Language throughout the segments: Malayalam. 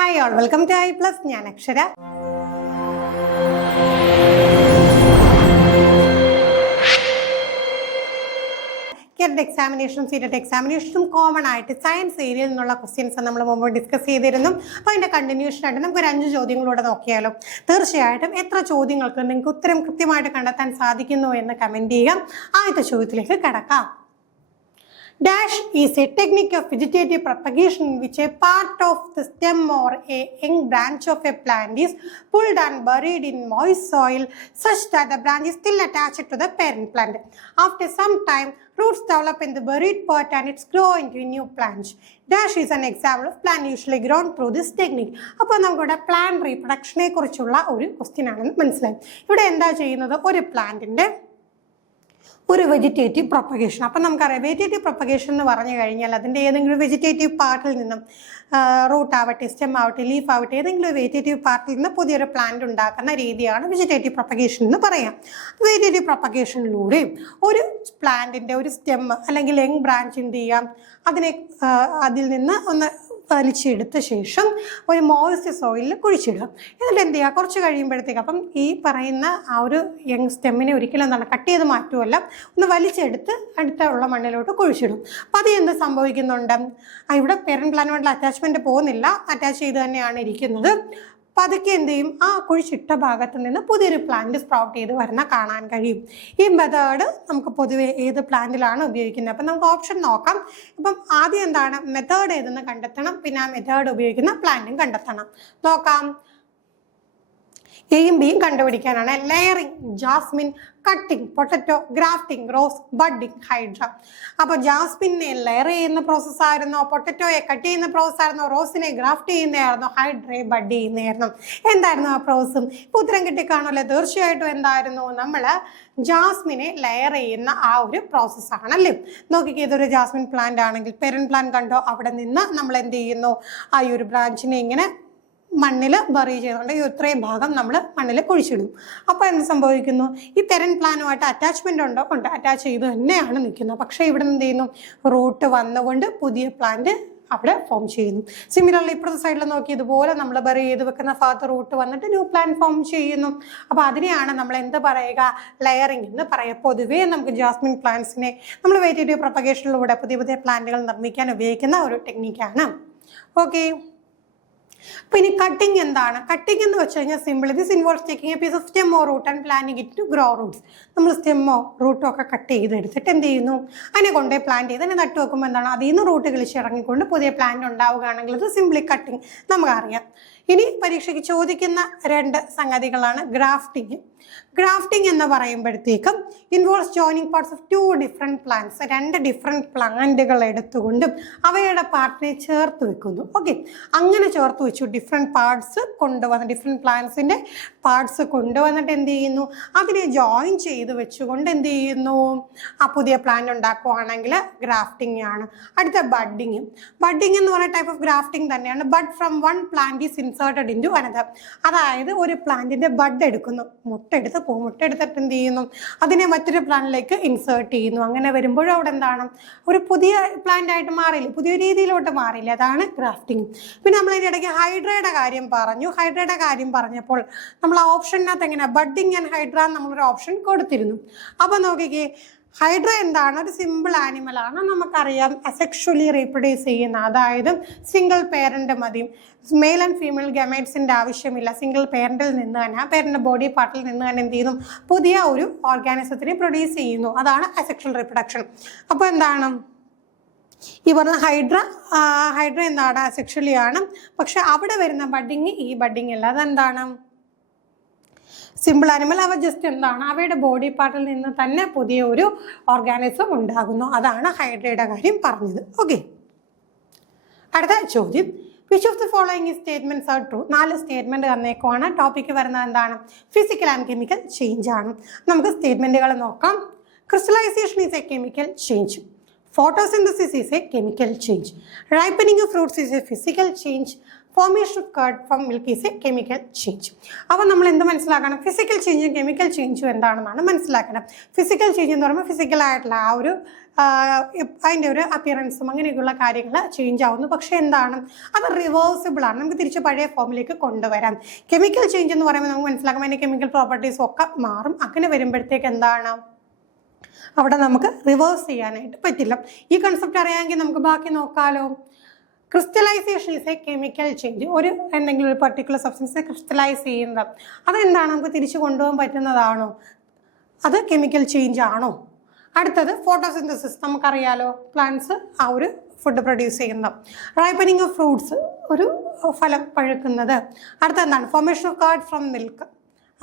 Hi all, welcome to I Plus. ഞാൻ അക്ഷര. എക്സാമിനേഷനും സീറ്റഡ് എക്സാമിനേഷനും കോമൺ ആയിട്ട് സയൻസ് ഏരിയയിൽ നിന്നുള്ള ക്വസ്റ്റ്യൻസ് നമ്മൾ മുമ്പ് ഡിസ്കസ് ചെയ്തിരുന്നു. അപ്പോൾ അതിൻ്റെ കണ്ടിന്യൂഷൻ ആയിട്ട് നമുക്കൊരു 5 ചോദ്യങ്ങളൂടെ നോക്കിയാലോ. തീർച്ചയായിട്ടും എത്ര ചോദ്യങ്ങൾക്ക് നിങ്ങൾക്ക് ഉത്തരം കൃത്യമായിട്ട് കണ്ടെത്താൻ സാധിക്കുന്നു എന്ന് കമൻറ്റ് ചെയ്യാം. ആദ്യത്തെ ചോദ്യത്തിലേക്ക് കടക്കാം. Dash is a technique of vegetative propagation in which a part of the stem or a young branch of a plant is pulled and buried in moist soil such that the branch is still attached to the parent plant. After some time, roots develop in the buried part and it's grow into a new plant. Dash is an example of plant usually grown through this technique. അപ്പോൾ നമ്മുടെ പ്ലാന്റ് റീപ്രൊഡക്ഷനെ കുറിച്ചുള്ള ഒരു ക്വസ്റ്റ്യൻ ആണെന്ന് മനസ്സിലായി. ഇവിടെ എന്താ ചെയ്യുന്നത്, ഒരു പ്ലാന്റിന്റെ ഒരു വെജിറ്റേറ്റീവ് പ്രൊപ്പഗേഷൻ. അപ്പം നമുക്കറിയാം വെജിറ്റേറ്റീവ് പ്രൊപ്പഗേഷൻ എന്ന് പറഞ്ഞു കഴിഞ്ഞാൽ അതിൻ്റെ ഏതെങ്കിലും വെജിറ്റേറ്റീവ് പാർട്ടിൽ നിന്നും റൂട്ട് ആവട്ടെ, സ്റ്റെം ആവട്ടെ, ലീഫ് ആവട്ടെ, ഏതെങ്കിലും വെജിറ്റേറ്റീവ് പാർട്ടിൽ നിന്ന് പുതിയൊരു പ്ലാന്റ് ഉണ്ടാക്കുന്ന രീതിയാണ് വെജിറ്റേറ്റീവ് പ്രൊപ്പഗേഷൻ എന്ന് പറയാം. വെജിറ്റേറ്റീവ് പ്രൊപ്പഗേഷനിലൂടെ ഒരു പ്ലാന്റിൻ്റെ ഒരു സ്റ്റെം അല്ലെങ്കിൽ യങ് ബ്രാഞ്ച് എന്ത് ചെയ്യാം, അതിൽ നിന്ന് ഒന്ന് വലിച്ചെടുത്ത ശേഷം ഒരു മോയിസ്റ്റ് സോയിലിൽ കുഴിച്ചിടുക. എന്നിട്ട് എന്ത് ചെയ്യുക, കുറച്ച് കഴിയുമ്പോഴത്തേക്ക് അപ്പം ഈ പറയുന്ന ആ ഒരു യങ് സ്റ്റെമ്മിനെ ഒരിക്കലും എന്താണ് കട്ട് ചെയ്ത് മാറ്റുമല്ല, ഒന്ന് വലിച്ചെടുത്ത് അടുത്തുള്ള മണ്ണിലോട്ട് കുഴിച്ചിടും. അപ്പം അത് എന്ത് സംഭവിക്കുന്നുണ്ട്, ഇവിടെ പേരന്റ് പ്ലാനുമായിട്ടുള്ള അറ്റാച്ച്മെൻറ്റ് പോകുന്നില്ല, അറ്റാച്ച് ചെയ്ത് തന്നെയാണ് ഇരിക്കുന്നത്. പതുക്കെ എന്ത് ചെയ്യും, ആ കുഴിച്ചിട്ട ഭാഗത്ത് നിന്ന് പുതിയൊരു പ്ലാന്റ് സ്പ്രൗട്ട് ചെയ്ത് വരുന്ന കാണാൻ കഴിയും. ഈ മെത്തേഡ് നമുക്ക് പൊതുവെ ഏത് പ്ലാന്റിലാണ് ഉപയോഗിക്കുന്നത്, അപ്പം നമുക്ക് ഓപ്ഷൻ നോക്കാം. ഇപ്പം ആദ്യം എന്താണ് മെത്തേഡ് ഏതെന്ന് കണ്ടെത്തണം, പിന്നെ ആ മെത്തേഡ് ഉപയോഗിക്കുന്ന പ്ലാന്റും കണ്ടെത്തണം. നോക്കാം. എയും ബിയും കണ്ടുപിടിക്കാനാണ്. Layering, jasmine, cutting, potato, grafting, rose, budding, hydra. അപ്പോൾ ജാസ്മിനെ ലെയർ ചെയ്യുന്ന പ്രോസസ്സായിരുന്നോ, പൊട്ടറ്റോയെ കട്ട് ചെയ്യുന്ന പ്രോസസ്സായിരുന്നോ, റോസിനെ ഗ്രാഫ്റ്റ് ചെയ്യുന്നതായിരുന്നോ, ഹൈഡ്രയെ ബഡ് ചെയ്യുന്നതായിരുന്നു? എന്തായിരുന്നു ആ പ്രോസസ്സും? ഇപ്പോൾ ഉത്തരം കിട്ടിക്കാണല്ലോ. തീർച്ചയായിട്ടും എന്തായിരുന്നു, നമ്മൾ ജാസ്മിനെ ലെയർ ചെയ്യുന്ന ആ ഒരു പ്രോസസ്സാണല്ലേ. നോക്കിക്കേ, ഇതൊരു ജാസ്മിൻ പ്ലാന്റ് ആണെങ്കിൽ പേരന്റ് പ്ലാന്റ് കണ്ടോ, അവിടെ നിന്ന് നമ്മൾ എന്ത് ചെയ്യുന്നു, ആ ഒരു ബ്രാഞ്ചിനെ ഇങ്ങനെ മണ്ണിൽ ബറി ചെയ്യുന്നുണ്ട്. ഈ ഇത്രയും ഭാഗം നമ്മൾ മണ്ണിൽ കുഴിച്ചിടും. അപ്പോൾ എന്ത് സംഭവിക്കുന്നു, ഈ പേരന്റ് പ്ലാനുമായിട്ട് അറ്റാച്ച്മെൻ്റ് ഉണ്ടോ, ഉണ്ട്, അറ്റാച്ച് ചെയ്ത് തന്നെയാണ് നിൽക്കുന്നത്. പക്ഷേ ഇവിടെ എന്ത് ചെയ്യുന്നു, റൂട്ട് വന്നുകൊണ്ട് പുതിയ പ്ലാന്റ് അവിടെ ഫോം ചെയ്യുന്നു. സിമിലർലി ഇപ്പുറത്തെ സൈഡിൽ നോക്കി ഇതുപോലെ നമ്മൾ ബറി ചെയ്ത് വെക്കുന്ന ഭാഗത്ത് റൂട്ട് വന്നിട്ട് ന്യൂ പ്ലാന്റ് ഫോം ചെയ്യുന്നു. അപ്പോൾ അതിനെയാണ് നമ്മൾ എന്ത് പറയുക, ലെയറിംഗ് എന്ന് പറയുക. പൊതുവേ നമുക്ക് ജാസ്മിൻ പ്ലാന്റ്സിനെ നമ്മൾ വെജിറ്റേറ്റീവ് പ്രൊപ്പഗേഷനിലൂടെ പുതിയ പുതിയ പ്ലാന്റുകൾ നിർമ്മിക്കാൻ ഉപയോഗിക്കുന്ന ഒരു ടെക്നിക്കാണ്. ഓക്കെ. അപ്പോൾ ഇനി കട്ടിങ് എന്താണ്? കട്ടിങ് എന്ന് വെച്ച് കഴിഞ്ഞാൽ simple, this involves taking a piece of സ്റ്റെമ്മോ root and planting it to grow roots. നമ്മൾ സ്റ്റെമ്മോ റൂട്ടോ ഒക്കെ കട്ട് ചെയ്തെടുത്തിട്ട് എന്ത് ചെയ്യുന്നു, അതിനെ കൊണ്ടുപോയി പ്ലാന്റ് ചെയ്ത് തന്നെ നട്ടു വെക്കുമ്പോൾ എന്താണ്, അതിൽ നിന്ന് റൂട്ട് കിളിച്ചിറങ്ങിക്കൊണ്ട് പുതിയ പ്ലാന്റ് ഉണ്ടാവുകയാണെങ്കിൽ അത് സിംപ്ലി കട്ടിങ് നമുക്കറിയാം. ഇനി പരീക്ഷയ്ക്ക് ചോദിക്കുന്ന 2 സംഗതികളാണ് ഗ്രാഫ്റ്റിംഗ്. ഗ്രാഫ്റ്റിംഗ് എന്ന് പറയുമ്പോഴത്തേക്കും involves joining parts of 2 different plants. 2 different പ്ലാന്റുകൾ എടുത്തുകൊണ്ടും അവയുടെ പാർട്ടിനെ ചേർത്ത് വെക്കുന്നു. ഓക്കെ, അങ്ങനെ ചേർത്ത് വെച്ചു ഡിഫറെൻറ്റ് പാർട്സ് കൊണ്ടുവന്ന്, ഡിഫറെൻറ്റ് പ്ലാന്റ്സിൻ്റെ പാർട്സ് കൊണ്ടുവന്നിട്ട് എന്ത് ചെയ്യുന്നു, അതിനെ ജോയിൻ ചെയ്ത് വെച്ചുകൊണ്ട് എന്ത് ചെയ്യുന്നു, ആ പുതിയ പ്ലാന്റ് ഉണ്ടാക്കുകയാണെങ്കിൽ ഗ്രാഫ്റ്റിംഗ് ആണ്. അടുത്ത ബഡ്ഡിങ്. ബഡ്ഡിങ് എന്ന് പറയുന്ന ടൈപ്പ് ഓഫ് ഗ്രാഫ്റ്റിംഗ് തന്നെയാണ്. Bud from one plant is inserted into another. അതായത് ഒരു പ്ലാന്റിൻ്റെ ബഡ് എടുക്കുന്നു, മുട്ടെടുത്ത് മുട്ടെടുത്തിട്ട് എന്ത് ചെയ്യുന്നു, അതിനെ മറ്റൊരു പ്ലാന്റിലേക്ക് ഇൻസേർട്ട് ചെയ്യുന്നു. അങ്ങനെ വരുമ്പോഴും അവിടെ എന്താണ്, ഒരു പുതിയ പ്ലാന്റ് ആയിട്ട് മാറില്ല, പുതിയ രീതിയിലോട്ട് മാറില്ല. അതാണ് ഗ്രാഫ്റ്റിംഗ്. പിന്നെ നമ്മൾ ഇതിൻ്റെ ഇടയ്ക്ക് ഹൈഡ്രയുടെ കാര്യം പറഞ്ഞു. ഹൈഡ്രയുടെ കാര്യം പറഞ്ഞപ്പോൾ നമ്മൾ ആ ഓപ്ഷനകത്ത് എങ്ങനെ ബഡ്ഡിങ് ആൻഡ് ഹൈഡ്ര നമ്മളൊരു ഓപ്ഷൻ കൊടുത്തിരുന്നു. അപ്പോൾ നോക്കിക്കേ, ഹൈഡ്ര എന്താണ്, ഒരു സിമ്പിൾ ആനിമലാണ്, നമുക്കറിയാം, അസെക്ഷുവലി റീപ്രൊഡ്യൂസ് ചെയ്യുന്ന, അതായത് സിംഗിൾ പേരന്റ് മതി, മെയിൽ ആൻഡ് ഫീമെയിൽ ഗമേറ്റ്സിൻ്റെ ആവശ്യമില്ല. സിംഗിൾ പേരന്റിൽ നിന്ന് തന്നെ, ആ പേരന്റ് ബോഡി പാർട്ടിൽ നിന്ന് തന്നെ എന്ത് ചെയ്യുന്നു, പുതിയ ഒരു ഓർഗാനിസത്തിനെ പ്രൊഡ്യൂസ് ചെയ്യുന്നു. അതാണ് അസെക്ഷൽ റീപ്രൊഡക്ഷൻ. അപ്പോൾ എന്താണ് ഈ പറഞ്ഞ ഹൈഡ്ര എന്താണ്, അസെക്ഷലി ആണ്. പക്ഷെ അവിടെ വരുന്ന ബഡ്ഡിങ് ഈ ബഡ്ഡിങ് അല്ല. അതെന്താണ്, സിമ്പിൾ ആനിമൽ. അവ ജസ്റ്റ് എന്താണ്, അവയുടെ ബോഡി പാർട്ടിൽ നിന്ന് തന്നെ പുതിയ ഒരു ഓർഗാനിസം ഉണ്ടാകുന്നു. അതാണ് ഹൈഡ്രയുടെ കാര്യം പറഞ്ഞത്. ഓക്കെ, അടുത്ത ചോദ്യം, which of the following statements are true? 4 statement തന്നേക്കുവാണ്. ടോപ്പിക്ക് വരുന്നത് എന്താണ്, ഫിസിക്കൽ ആൻഡ് കെമിക്കൽ ചേഞ്ച് ആണ്. നമുക്ക് സ്റ്റേറ്റ്മെന്റുകൾ നോക്കാം. Crystallisation is a chemical change. Photosynthesis is a chemical change. Ripening of fruits is a physical change. Formation of curd from milk is a chemical change. അപ്പോൾ നമ്മൾ എന്ത് മനസ്സിലാക്കണം? ഫിസിക്കൽ ചേഞ്ചും കെമിക്കൽ ചേഞ്ചും എന്താണെന്നാണ് മനസ്സിലാക്കണം. ഫിസിക്കൽ ചേഞ്ച് എന്ന് പറയുമ്പോൾ ഫിസിക്കലായിട്ടുള്ള ആ ഒരു അതിൻ്റെ ഒരു അപ്പിയറൻസും അങ്ങനെയൊക്കെയുള്ള കാര്യങ്ങൾ ചേഞ്ച് ആവുന്നു. പക്ഷേ എന്താണ്, അത് റിവേഴ്സിബിൾ ആണ്, നമുക്ക് തിരിച്ച് പഴയ ഫോമിലേക്ക് കൊണ്ടുവരാം. കെമിക്കൽ ചേഞ്ച് എന്ന് പറയുമ്പോൾ നമുക്ക് മനസ്സിലാക്കാം അതിൻ്റെ കെമിക്കൽ പ്രോപ്പർട്ടീസും ഒക്കെ മാറും. അങ്ങനെ വരുമ്പോഴത്തേക്ക് എന്താണ്, അവിടെ നമുക്ക് റിവേഴ്സ് ചെയ്യാനായിട്ട് പറ്റില്ല. ഈ കൺസെപ്റ്റ് അറിയാമെങ്കിൽ നമുക്ക് ബാക്കി നോക്കാമല്ലോ. Crystallisation is a chemical change. ഒരു എന്തെങ്കിലും ഒരു പർട്ടിക്കുലർ സബ്സ്റ്റൻസ് ക്രിസ്റ്റലൈസ് ചെയ്യുന്നത് അതെന്താണ്, നമുക്ക് തിരിച്ചു കൊണ്ടുപോകാൻ പറ്റുന്നതാണോ, അത് കെമിക്കൽ ചേഞ്ച് ആണോ? അടുത്തത് ഫോട്ടോസിന്തസിസ്, നമുക്കറിയാലോ പ്ലാന്റ്സ് ആ ഒരു ഫുഡ് പ്രൊഡ്യൂസ് ചെയ്യുന്നത്. റൈപ്പനിങ് ഓഫ് ഫ്രൂട്ട്സ്, ഒരു ഫലം പഴുക്കുന്നത്. അടുത്ത എന്താണ്, formation of card from milk,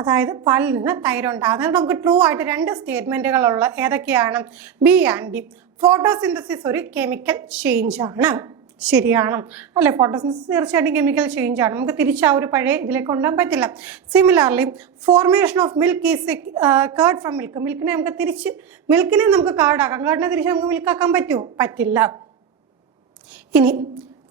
അതായത് പാലിൽ നിന്ന് തൈരുണ്ടാകുന്നത്. നമുക്ക് ട്രൂ ആയിട്ട് 2 സ്റ്റേറ്റ്മെൻറ്റുകളുള്ള ഏതൊക്കെയാണ്, ബി ആൻഡ് ഡി. ഫോട്ടോസിന്തസിസ് ഒരു കെമിക്കൽ ചേഞ്ച് ആണ്, ശരിയാണ് അല്ലെ? ഫോട്ടോസിന്തസിസ് തീർച്ചയായിട്ടും കെമിക്കൽ ചേഞ്ച് ആണ്, നമുക്ക് തിരിച്ച് ആ ഒരു പഴയ ഇതിലേക്ക് കൊണ്ടുപോകാൻ പറ്റില്ല. Similarly formation of milk is curd from milk, മിൽക്കിനെ നമുക്ക് കാർഡാക്കാം, കാർഡിനെ തിരിച്ച് നമുക്ക് മിൽക്കാക്കാൻ പറ്റുമോ? പറ്റില്ല. ഇനി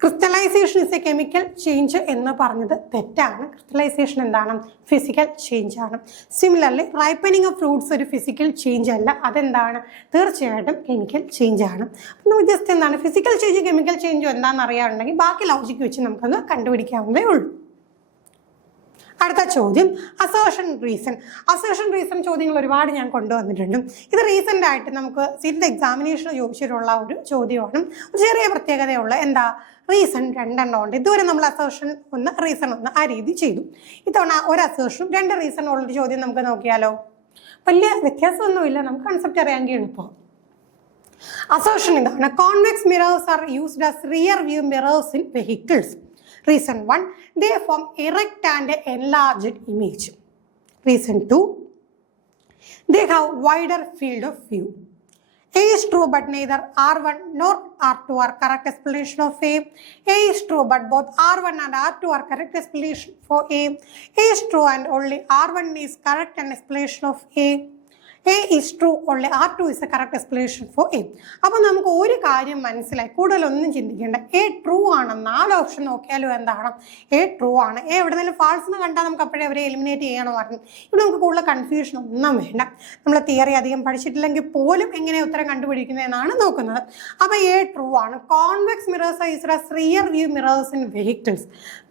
crystallisation is a chemical change എന്ന് പറഞ്ഞത് തെറ്റാണ്. ക്രിസ്റ്റലൈസേഷൻ എന്താണ്, ഫിസിക്കൽ ചേഞ്ച് ആണ്. സിമിലർലി റൈപ്പനിങ് ഓഫ് ഫ്രൂട്ട്സ് ഒരു ഫിസിക്കൽ ചേഞ്ച് അല്ല, അതെന്താണ്, തീർച്ചയായിട്ടും കെമിക്കൽ ചേഞ്ച് ആണ്. നമ്മൾ ജസ്റ്റ് എന്താണ് ഫിസിക്കൽ ചേഞ്ചും കെമിക്കൽ ചേഞ്ചും എന്താണെന്ന് അറിയാറുണ്ടെങ്കിൽ ബാക്കി ലോജിക്ക് വെച്ച് നമുക്കത് കണ്ടുപിടിക്കാവുന്നതേ ഉള്ളൂ. അടുത്ത ചോദ്യം അസേർഷൻ റീസൺ. അസേർഷൻ റീസൺ ചോദ്യങ്ങൾ ഒരുപാട് ഞാൻ കൊണ്ടുവന്നിട്ടുണ്ട്. ഇത് റീസെൻ്റ് ആയിട്ട് നമുക്ക് സീറ്റ് എക്സാമിനേഷന് ചോദിച്ചിട്ടുള്ള ഒരു ചോദ്യമാണ്. ഒരു ചെറിയ പ്രത്യേകതയുള്ള എന്താ, റീസൺ 2 ഉണ്ട്. ഇതുവരെ നമ്മൾ അസേർഷൻ 1 റീസൺ 1 ആ രീതി ചെയ്തു. ഇത്തവണ ഒരു അസേർഷനും 2 റീസൺ ഉള്ളൊരു ചോദ്യം നമുക്ക് നോക്കിയാലോ. വലിയ വ്യത്യാസമൊന്നുമില്ല, നമുക്ക് കൺസെപ്റ്റ് അറിയാമെങ്കിൽ എളുപ്പം. അസേർഷൻ ഇതാണ്, convex mirrors are used as rear view mirrors in vehicles. Reason 1, they form erect and enlarged image. Reason 2, they have wider field of view. A is true but neither R1 nor R2 are correct explanation of A. A is true but both R1 and R2 are correct explanation for A. A is true and only R1 is correct and explanation of A. A is true, only R2 is a correct explanation for A. അപ്പോൾ നമുക്ക് ഒരു കാര്യം മനസ്സിലായി, കൂടുതലൊന്നും ചിന്തിക്കേണ്ട. എ ട്രൂ ആണ്, 4 ഓപ്ഷൻ നോക്കിയാലും എന്താണ്, എ ട്രൂ ആണ്. എ എവിടെയെങ്കിലും ഫാൾസ് എന്ന് കണ്ടാൽ നമുക്ക് അപ്പോഴേ അവരെ എലിമിനേറ്റ് ചെയ്യണം പറഞ്ഞു. ഇവിടെ നമുക്ക് കൂടുതൽ കൺഫ്യൂഷൻ ഒന്നും വേണ്ട. നമ്മൾ തിയറി അധികം പഠിച്ചിട്ടില്ലെങ്കിൽ പോലും എങ്ങനെ ഉത്തരം കണ്ടുപിടിക്കുന്നതെന്നാണ് നോക്കുന്നത്. അപ്പോൾ എ ട്രൂ ആണ്. Convex mirrors is as rear view mirrors in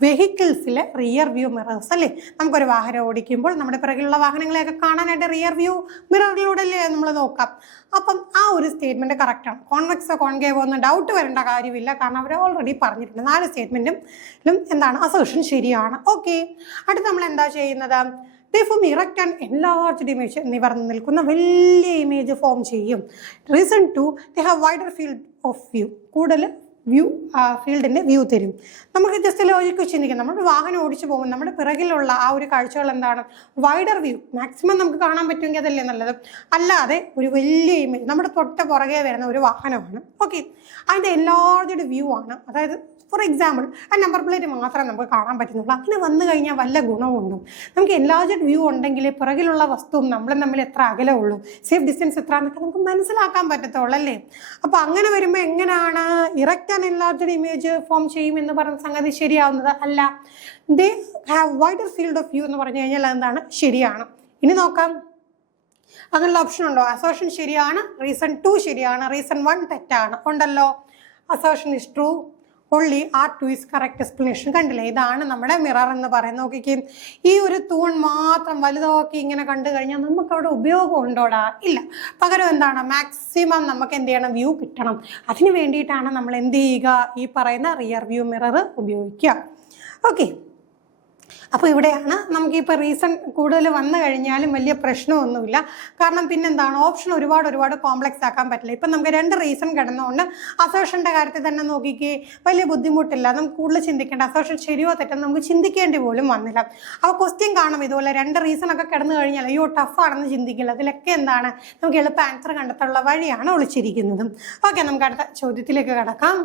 വെഹിക്കിൾസിലെ റിയർ വ്യൂ മിറേഴ്സ് അല്ലേ. നമുക്കൊരു വാഹനം ഓടിക്കുമ്പോൾ നമ്മുടെ പിറകിലുള്ള വാഹനങ്ങളെയൊക്കെ കാണാനായിട്ട് റിയർ വ്യൂ മിററിലൂടെ അല്ലേ നമ്മൾ നോക്കാം. അപ്പം ആ ഒരു സ്റ്റേറ്റ്മെന്റ് കറക്റ്റാണ്. കോൺവെക്സോ കോൺകേവോ ഒന്നും ഡൗട്ട് വരേണ്ട കാര്യമില്ല, കാരണം അവർ ഓൾറെഡി പറഞ്ഞിട്ടുണ്ട്. 4 സ്റ്റേറ്റ്മെന്റും എന്താണ്, അസേർഷൻ ശരിയാണ്. ഓക്കെ, അടുത്ത് നമ്മൾ എന്താ ചെയ്യുന്നത്, they form erect and enlarged image. നിവർന്ന് നിൽക്കുന്ന വലിയ ഇമേജ് ഫോം ചെയ്യും. Reason 2, they have wider field of view. കൂടുതൽ ഫീൽഡിൻ്റെ വ്യൂ തരും. നമുക്ക് ജസ്റ്റ് ലോജിക്ക് ചിന്തിക്കാം, നമ്മൾ വാഹനം ഓടിച്ചു പോകുമ്പോൾ നമ്മുടെ പിറകിലുള്ള ആ ഒരു കാഴ്ചകൾ എന്താണ്, വൈഡർ വ്യൂ, മാക്സിമം നമുക്ക് കാണാൻ പറ്റുമെങ്കിൽ അതല്ലേ നല്ലത്. അല്ലാതെ ഒരു വലിയ ഇമേജ് നമ്മുടെ തൊട്ട് പുറകെ വരുന്ന ഒരു വാഹനമാണ്. ഓക്കെ, അതിൻ്റെ എൻലാർജ്ഡ് വ്യൂ ആണ്. അതായത് ഫോർ എക്സാമ്പിൾ ആ നമ്പർ പ്ലേറ്റ് മാത്രമേ നമുക്ക് കാണാൻ പറ്റുന്നുള്ളൂ. അങ്ങനെ വന്നു കഴിഞ്ഞാൽ വല്ല ഗുണമുണ്ടോ? നമുക്ക് എൻലാർജ്ഡ് വ്യൂ ഉണ്ടെങ്കിൽ പിറകിലുള്ള വസ്തുവും നമ്മളും തമ്മിൽ എത്ര അകലമുള്ളൂ, സേഫ് ഡിസ്റ്റൻസ് എത്ര എന്നൊക്കെ നമുക്ക് മനസ്സിലാക്കാൻ പറ്റത്തുള്ളൂ അല്ലേ. അപ്പോൾ അങ്ങനെ വരുമ്പോൾ എങ്ങനെയാണ് erect and enlarged image form ചെയ്യും എന്ന് പറഞ്ഞ സംഗതി ശരിയാവുന്നത്? അല്ല, they have wider field of view എന്ന് പറഞ്ഞു കഴിഞ്ഞാൽ എന്താണ്, ശരിയാണ്. ഇനി നോക്കാം, അങ്ങനെയുള്ള ഓപ്ഷൻ ഉണ്ടോ? അസേർഷൻ ശരിയാണ്, റീസൺ 2 ശരിയാണ്, റീസൺ 1 തെറ്റാണ്. ഉണ്ടല്ലോ, assertion is true, only R2 is correct explanation. കണ്ടില്ലേ, ഇതാണ് നമ്മുടെ മിറർ എന്ന് പറയുന്നത്. നോക്കിക്കേ, ഈ ഒരു തൂൺ മാത്രം വലുതാക്കി ഇങ്ങനെ കണ്ടു കഴിഞ്ഞാൽ നമുക്ക് അവിടെ ഉപയോഗം ഉണ്ടോടാ? ഇല്ല. പകരം എന്താണ്, മാക്സിമം നമുക്ക് എന്ത് ചെയ്യണം, വ്യൂ കിട്ടണം. അതിന് വേണ്ടിയിട്ടാണ് നമ്മൾ എന്ത് ചെയ്യുക, ഈ പറയുന്ന റിയർ വ്യൂ മിറർ ഉപയോഗിക്കുക. ഓക്കെ, അപ്പോൾ ഇവിടെയാണ് നമുക്കിപ്പോൾ റീസൺ കൂടുതൽ വന്നു കഴിഞ്ഞാലും വലിയ പ്രശ്നമൊന്നുമില്ല. കാരണം പിന്നെന്താണ്, ഓപ്ഷൻ ഒരുപാട് കോംപ്ലക്സ് ആക്കാൻ പറ്റില്ല. ഇപ്പം നമുക്ക് 2 റീസൺ കിടന്നുകൊണ്ട് അസേർഷൻ്റെ കാര്യത്തിൽ തന്നെ നോക്കിക്കേ, വലിയ ബുദ്ധിമുട്ടില്ല. നമുക്ക് കൂടുതൽ ചിന്തിക്കേണ്ട, അസേർഷൻ ശരിയോ തെറ്റെന്ന് നമുക്ക് ചിന്തിക്കേണ്ടി പോലും വന്നില്ല. അപ്പോൾ ക്വസ്റ്റ്യൻ കാണും ഇതുപോലെ 2 റീസണൊക്കെ കിടന്നു കഴിഞ്ഞാൽ അയ്യോ ടഫാണെന്ന് ചിന്തിക്കില്ല. അതിലൊക്കെ എന്താണ്, നമുക്ക് എളുപ്പം ആൻസർ കണ്ടെത്താനുള്ള വഴിയാണ് ഒളിച്ചിരിക്കുന്നത്. ഓക്കെ, നമുക്ക് അടുത്ത ചോദ്യത്തിലേക്ക് കടക്കാം.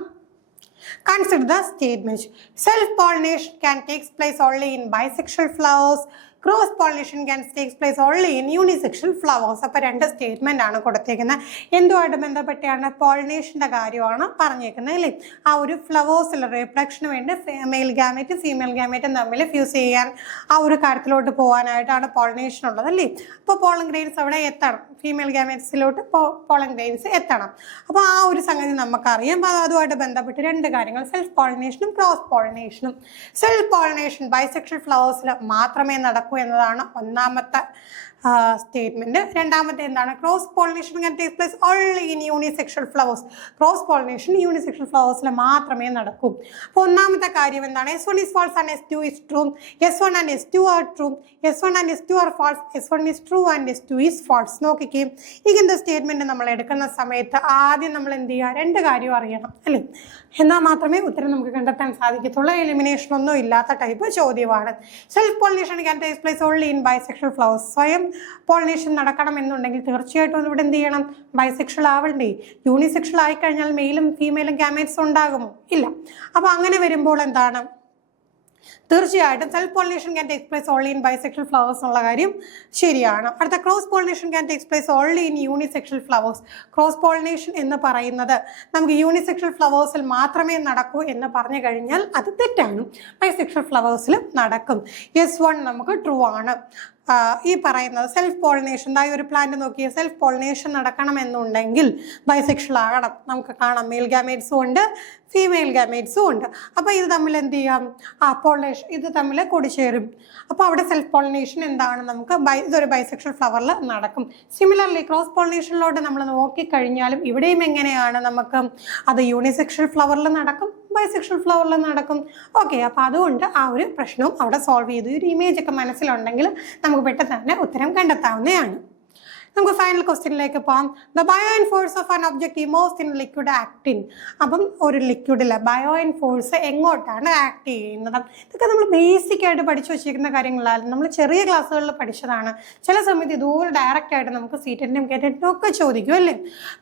Consider the statement. Self-pollination can take place only in bisexual flowers. Cross pollination can takes place only in unisexual flowers. അപ്പോൾ രണ്ട് സ്റ്റേറ്റ്മെന്റ് ആണ് കൊടുത്തേക്കുന്നത്. എന്തുമായിട്ട് ബന്ധപ്പെട്ടാണ്? പോളിനേഷന്റെ കാര്യമാണ് പറഞ്ഞേക്കുന്നത് അല്ലേ. ആ ഒരു ഫ്ലവേഴ്സിൽ റീപ്രൊഡക്ഷന് വേണ്ടി മെയിൽ ഗാമേറ്റ് ഫീമെയിൽ ഗാമേറ്റും തമ്മിൽ ഫ്യൂസ് ചെയ്യാൻ ആ ഒരു കാര്യത്തിലോട്ട് പോകാനായിട്ടാണ് പോളിനേഷൻ ഉള്ളത് അല്ലേ. അപ്പോൾ പോളൻ ഗ്രെയിൻസ് അവിടെ എത്തണം, ഫീമെയിൽ ഗാമേറ്റ്സിലോട്ട് പോളൻ ഗ്രെയിൻസ് എത്തണം. അപ്പോൾ ആ ഒരു സംഗതി നമുക്കറിയാം. അപ്പോൾ അതുമായിട്ട് ബന്ധപ്പെട്ട് രണ്ട് കാര്യങ്ങൾ, സെൽഫ് പോളിനേഷനും ക്രോസ് പോളിനേഷനും. സെൽഫ് പോളിനേഷൻ ബൈസെക്ഷൽ ഫ്ലവേഴ്സിൽ മാത്രമേ നടക്കൂ എന്നതാണ് ഒന്നാമത്തെ സ്റ്റേറ്റ്മെന്റ്. രണ്ടാമത്തെ എന്താണ്? Cross pollination can take place only in unisexual flowers. Cross pollination unisexual ഫ്ലവേഴ്സിൽ മാത്രമേ നടക്കൂ. അപ്പോൾ ഒന്നാമത്തെ കാര്യം എന്താണ്? S1 is false and S2 is true. S1 and S2 are true. S1 and S2 are false. S1 is true and S2 is false. നോക്കിക്കേ, ഇങ്ങനത്തെ സ്റ്റേറ്റ്മെന്റ് നമ്മൾ എടുക്കുന്ന സമയത്ത് ആദ്യം നമ്മൾ എന്ത് ചെയ്യുക? രണ്ട് കാര്യം അറിയണം അല്ലേ. എന്നാൽ മാത്രമേ ഉത്തരം നമുക്ക് കണ്ടെത്താൻ സാധിക്കത്തുള്ളൂ. എലിമിനേഷൻ ഒന്നും ഇല്ലാത്ത ടൈപ്പ് ചോദ്യമാണ്. Self pollination can take place only in bisexual flowers. സ്വയം പോളിനേഷൻ നടക്കണം എന്നുണ്ടെങ്കിൽ തീർച്ചയായിട്ടും ഇവിടെ എന്ത് ചെയ്യണം? ബൈസെക്ഷൽ ആവണ്ടേ. യൂണിസെക്ഷൽ ആയിക്കഴിഞ്ഞാൽ മെയിലും ഫീമെയിലും ഗാമേറ്റ്സ് ഉണ്ടാകുമോ? ഇല്ല. അപ്പോൾ അങ്ങനെ വരുമ്പോൾ എന്താണ്? തീർച്ചയായിട്ടും self pollination can take place only in bisexual flowers എന്നുള്ള കാര്യം ശരിയാണ്. അടുത്ത cross pollination can take place only in unisexual flowers. Cross pollination എന്ന് പറയുന്നത് നമുക്ക് യൂണിസെക്ഷൽ ഫ്ലവേഴ്സിൽ മാത്രമേ നടക്കൂ എന്ന് പറഞ്ഞു കഴിഞ്ഞാൽ അത് തെറ്റാണ്. ബൈസെക്ഷൽ ഫ്ലവേഴ്സിൽ നടക്കും. S1 നമുക്ക് ട്രൂ ആണ്. ഈ പറയുന്നത് സെൽഫ് പോളിനേഷൻ, ഈ ഒരു പ്ലാന്റ് നോക്കിയ സെൽഫ് പോളിനേഷൻ നടക്കണമെന്നുണ്ടെങ്കിൽ ബൈസെക്ഷൽ ആകണം. നമുക്ക് കാണാം മെയിൽ ഗാമേറ്റ്സും ഉണ്ട് ഫീമെയിൽ ഗാമേറ്റ്സും ഉണ്ട്. അപ്പോൾ ഇത് തമ്മിൽ എന്ത് ചെയ്യാം? പോളിനേഷൻ ഇത് തമ്മിൽ കൂടിച്ചേരും. അപ്പോൾ അവിടെ സെൽഫ് പോളിനേഷൻ എന്താണ്? നമുക്ക് ഇതൊരു ബൈസെക്ഷൽ ഫ്ലവറിൽ നടക്കും. സിമിലർലി ക്രോസ് പോളിനേഷനിലോട്ട് നമ്മൾ നോക്കിക്കഴിഞ്ഞാലും ഇവിടെയും എങ്ങനെയാണ്? നമുക്ക് അത് യൂണിസെക്ഷൽ ഫ്ലവറിൽ നടക്കും, ബൈസെക്ഷൽ ഫ്ലവറിൽ നടക്കും. ഓക്കെ, അപ്പോൾ അതുകൊണ്ട് ആ ഒരു പ്രശ്നവും അവിടെ സോൾവ് ചെയ്തു. ഒരു ഇമേജ് ഒക്കെ മനസ്സിലുണ്ടെങ്കിൽ നമുക്ക് പെട്ടെന്ന് തന്നെ ഉത്തരം കണ്ടെത്താവുന്നതാണ്. നമുക്ക് ഫൈനൽ ക്വസ്റ്റ്യനിലേക്ക് പോകാം. The buoyant force of an object immersed in liquid acting. അപ്പം ഒരു ലിക്വിഡിലെ ബയോയിൻ ഫോഴ്സ് എങ്ങോട്ടാണ് ആക്ട് ചെയ്യുന്നത്? ഇതൊക്കെ നമ്മൾ ബേസിക് ആയിട്ട് പഠിച്ചു വെച്ചിരിക്കുന്ന കാര്യങ്ങളാണ്. നമ്മൾ ചെറിയ ക്ലാസ്സുകളിൽ പഠിച്ചതാണ്. ചില സമയത്ത് ഇതുപോലെ ഡയറക്റ്റ് ആയിട്ട് നമുക്ക് സീറ്റന്റും കേറ്റന്റും ഒക്കെ ചോദിക്കും അല്ലേ.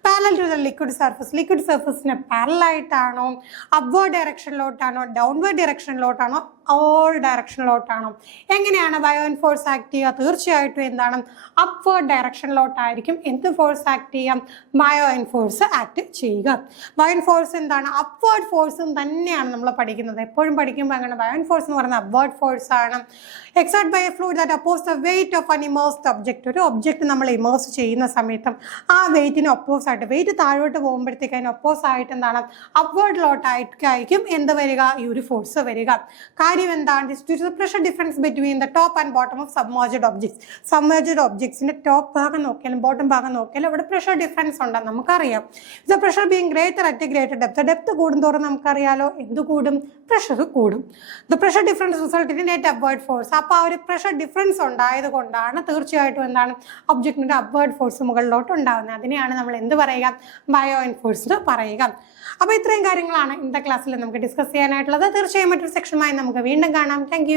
Parallel to the liquid surface. Liquid സർഫസിന് പാരലായിട്ടാണോ, അപ്വേർഡ് ഡയറക്ഷനിലോട്ടാണോ, ഡൗൺവേർഡ് ഡയറക്ഷനിലോട്ടാണോ, ഓൾ ഡയറക്ഷനിലോട്ടാണോ? എങ്ങനെയാണ് ബയോയിൻ ഫോഴ്സ് ആക്ട് ചെയ്യുക? തീർച്ചയായിട്ടും എന്താണ്? അപ്വേർഡ് ഡയറക്ഷനിലോട്ടായിരിക്കും എന്ത് ഫോഴ്സ് ആക്ട് ചെയ്യാം? ബയോയിൻ ഫോഴ്സ് ആക്ട് ചെയ്യുക. ബയോയിൻ ഫോഴ്സ് എന്താണ്? അപ്വേർഡ് ഫോഴ്സും തന്നെയാണ് നമ്മൾ പഠിക്കുന്നത്. എപ്പോഴും പഠിക്കുമ്പോൾ അങ്ങനെ ബയോയിൻ ഫോഴ്സ് എന്ന് പറയുന്നത് അപ്വേർഡ് ഫോഴ്സ് ആണ്. Exerted by a fluid that opposes the weight of an immersed object. ഒരു ഒബ്ജക്റ്റ് നമ്മൾ ഇമേഴ്സ് ചെയ്യുന്ന സമയത്തും ആ വെയിറ്റിന് ഒപ്പോസ് ആയിട്ട്, വെയിറ്റ് താഴോട്ട് പോകുമ്പോഴത്തേക്ക് അതിന് ഒപ്പോസ് ആയിട്ട് എന്താണ്? അപ്വേർഡിലോട്ടായിരിക്കും എന്ത് വരിക? ഈ ഒരു ഫോഴ്സ് വരിക. കാര്യം എന്താണ്? Pressure difference between the top and bottom of submerged objects. Submerged ഒബ്ജക്ട്സിന്റെ ടോപ്പ് ഭാഗം നോക്കിയാലും ബോട്ടം ഭാഗം നോക്കിയാലും അവിടെ പ്രഷർ ഡിഫറൻസ് ഉണ്ടെന്ന് നമുക്കറിയാം. The pressure being greater at greater depth. Depth കൂടുന്തോറും നമുക്കറിയാലോ എന്ത് കൂടും? പ്രഷർ കൂടും. The pressure difference result in net upward force. അപ്പോൾ ആ ഒരു പ്രഷർ ഡിഫറൻസ് ഉണ്ടായത് കൊണ്ടാണ് തീർച്ചയായിട്ടും എന്താണ്? ഒബ്ജക്റ്റിന്റെ അപ്വേർഡ് ഫോഴ്സ് മുകളിലോട്ട് ഉണ്ടാകുന്നത്. അതിനെയാണ് നമ്മൾ എന്ത് പറയുക? ബയോയിൻ ഫോഴ്സ് എന്ന് പറയുക. അപ്പോൾ ഇത്രയും കാര്യങ്ങളാണ് ഇന്നത്തെ ക്ലാസ്സിൽ നമുക്ക് ഡിസ്കസ് ചെയ്യാനായിട്ടുള്ളത്. തീർച്ചയായും മറ്റൊരു സെക്ഷനുമായി നമുക്ക് വീണ്ടും കാണാം. താങ്ക്